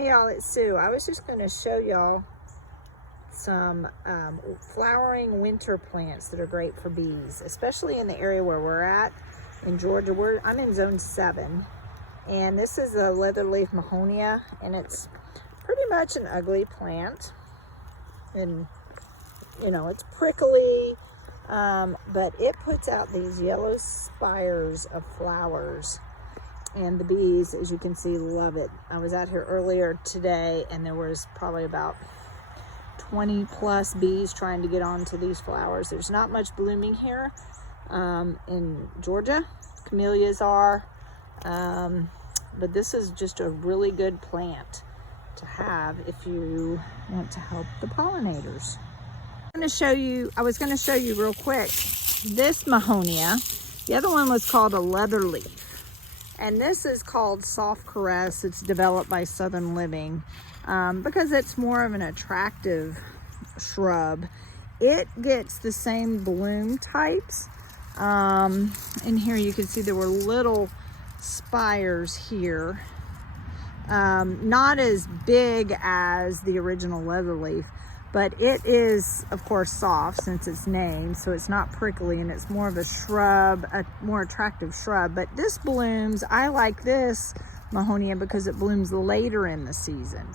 Hey y'all, it's Sue. I was just going to show y'all some flowering winter plants that are great for bees, especially in the area where we're at in Georgia. I'm in zone 7, and this is a leatherleaf Mahonia, and it's pretty much an ugly plant, and you know, it's prickly, but it puts out these yellow spires of flowers. And the bees, as you can see, love it. I was out here earlier today, and there was probably about 20 plus bees trying to get onto these flowers. There's not much blooming here in Georgia. Camellias are, but this is just a really good plant to have if you want to help the pollinators. I was going to show you real quick this Mahonia. The other one was called a leatherleaf. And this is called Soft Caress. It's developed by Southern Living because it's more of an attractive shrub. It gets the same bloom types. In here you can see there were little spires here. Not as big as the original leatherleaf, but it is, of course, soft since it's named, so it's not prickly, and it's more of a shrub, a more attractive shrub. But this blooms, I like this Mahonia because it blooms later in the season.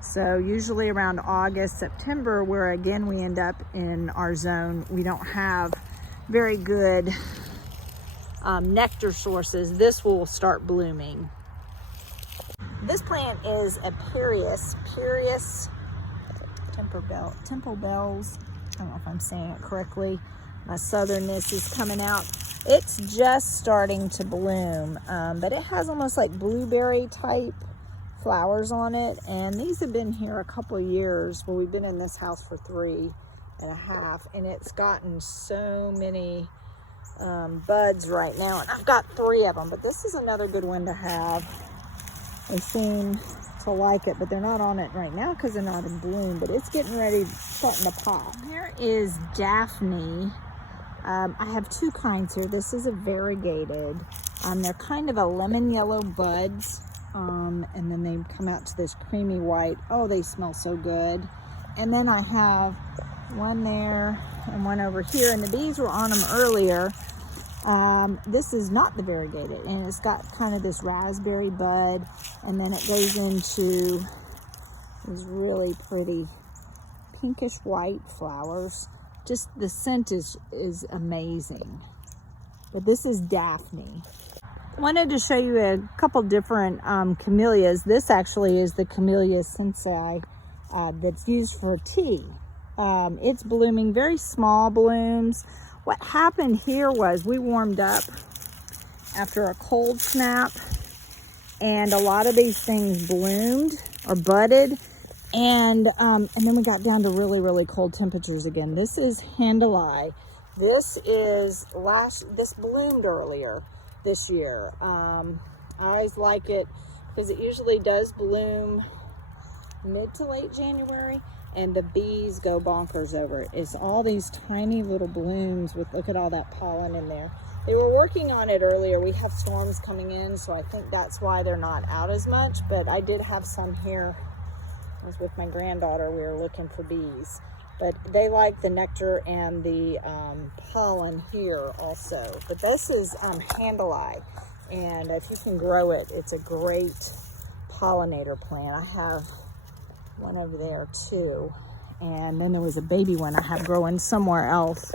So usually around August, September, where again we end up in our zone, we don't have very good nectar sources. This will start blooming. This plant is a Pyrrhus temple bells. I don't know if I'm saying it correctly. My southernness is coming out. It's just starting to bloom, but it has almost like blueberry type flowers on it. And these have been here a couple of years. Well, we've been in this house for 3.5, and it's gotten so many buds right now. And I've got 3 of them, but this is another good one to have. They seem to like it, but they're not on it right now because they're not in bloom, but it's getting ready, starting to pop. Here is Daphne. I have 2 kinds here. This is a variegated. They're kind of a lemon yellow buds, and then they come out to this creamy white. Oh, they smell so good. And then I have one there and one over here, and the bees were on them earlier. This is not the variegated, and it's got kind of this raspberry bud, and then it goes into these really pretty pinkish white flowers. Just the scent is amazing. But this is Daphne. I wanted to show you a couple different camellias. This actually is the Camellia Sensai that's used for tea. It's blooming, very small blooms. What happened here was we warmed up after a cold snap, and a lot of these things bloomed or budded, and then we got down to really, really cold temperatures again. This is Helleborus. This bloomed earlier this year. I always like it because it usually does bloom mid to late January, and the bees go bonkers over it. It's all these tiny little blooms with, look at all that pollen in there. They were working on it earlier. We have storms coming in, so I think that's why they're not out as much, but I did have some here. I was with my granddaughter. We were looking for bees, but they like the nectar and the pollen here also. But this is Helleborus, and if you can grow it, it's a great pollinator plant. I have one over there too, and then there was a baby one I have growing somewhere else.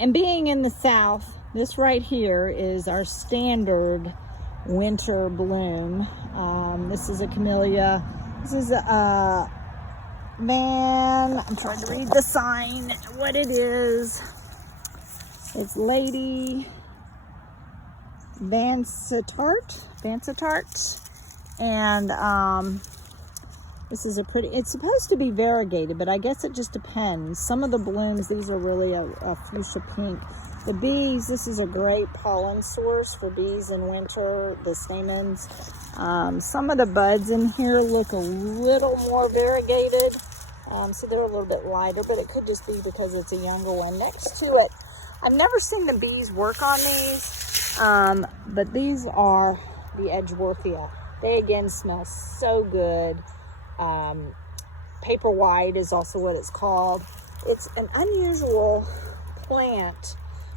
And being in the south, this right here is our standard winter bloom. This is a camellia. This is a I'm trying to read the sign what it is. It's Lady Vansitart, and this is it's supposed to be variegated, but I guess it just depends. Some of the blooms, these are really a fuchsia pink. The bees, this is a great pollen source for bees in winter, the stamens. Some of the buds in here look a little more variegated, so they're a little bit lighter, but it could just be because it's a younger one. Next to it, I've never seen the bees work on these, but these are the Edgeworthia. They again smell so good. Paper white is also what it's called. It's an unusual plant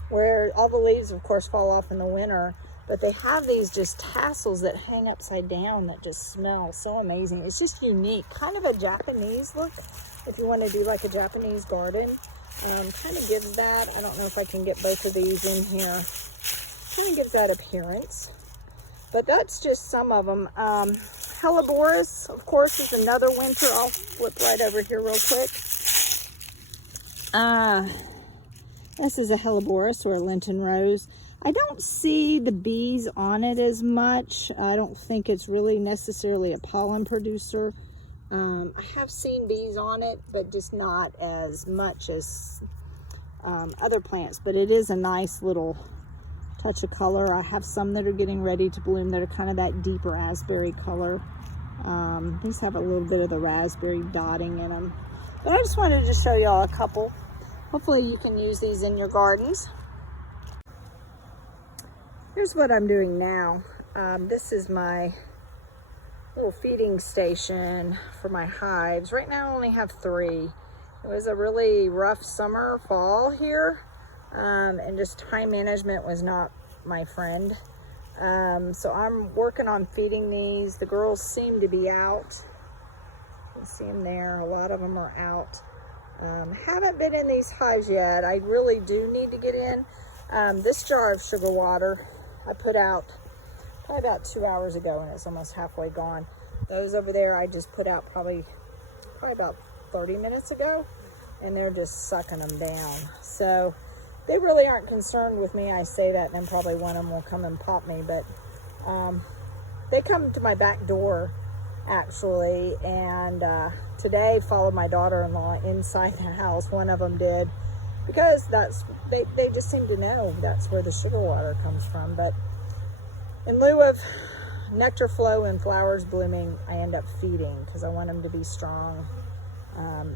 where all the leaves of course fall off in the winter, but they have these just tassels that hang upside down that just smell so amazing. It's just unique, kind of a Japanese look if you want to do like a Japanese garden. Kind of gives that. I don't know if I can get both of these in here. Kind of gives that appearance, but that's just some of them. Helleborus, of course, is another winter. I'll flip right over here real quick. This is a Helleborus or a Linton rose. I don't see the bees on it as much. I don't think it's really necessarily a pollen producer. I have seen bees on it, but just not as much as other plants. But it is a nice little touch of color. I have some that are getting ready to bloom that are kind of that deep raspberry color. These have a little bit of the raspberry dotting in them. But I just wanted to show y'all a couple. Hopefully you can use these in your gardens. Here's what I'm doing now. This is my little feeding station for my hives. Right now I only have 3. It was a really rough summer, fall here, and just time management was not my friend. So I'm working on feeding these. The girls seem to be out. You can see them there. A lot of them are out. Haven't been in these hives yet. I really do need to get in. This jar of sugar water I put out probably about 2 hours ago, and it's almost halfway gone. Those over there I just put out probably about 30 minutes ago, and they're just sucking them down. So they really aren't concerned with me. I say that, and then probably one of them will come and pop me, but they come to my back door actually, and today followed my daughter-in-law inside the house. One of them did, because they just seem to know that's where the sugar water comes from. But in lieu of nectar flow and flowers blooming, I end up feeding because I want them to be strong.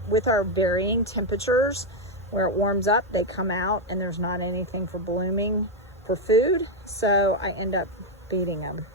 With our varying temperatures, where it warms up, they come out and there's not anything for blooming for food, so I end up feeding them.